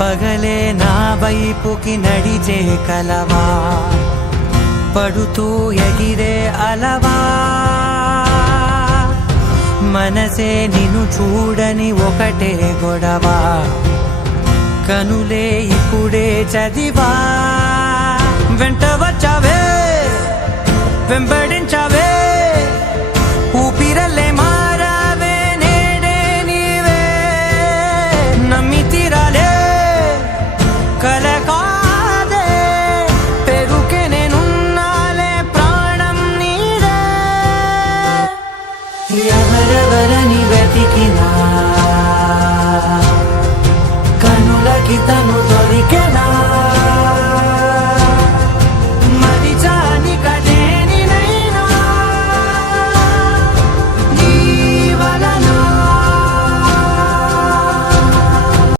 పగలే నా వైపుకి నడిచే కలవా, పడుతూ ఎగిరే అలవా, మనసే నిన్ను చూడని ఒకటే గొడవ, కనులే ఇప్పుడే చదివా. వెంట వచ్చావే వెంబడించావే, ఊపిరల్లే మారావే నేడే నీవే, నమ్మి తీరాలే కల కాదే, పెరుకే నేనున్నాలే ప్రాణం నీడే. ఎవరెవరని వెతికినా కనులకి తను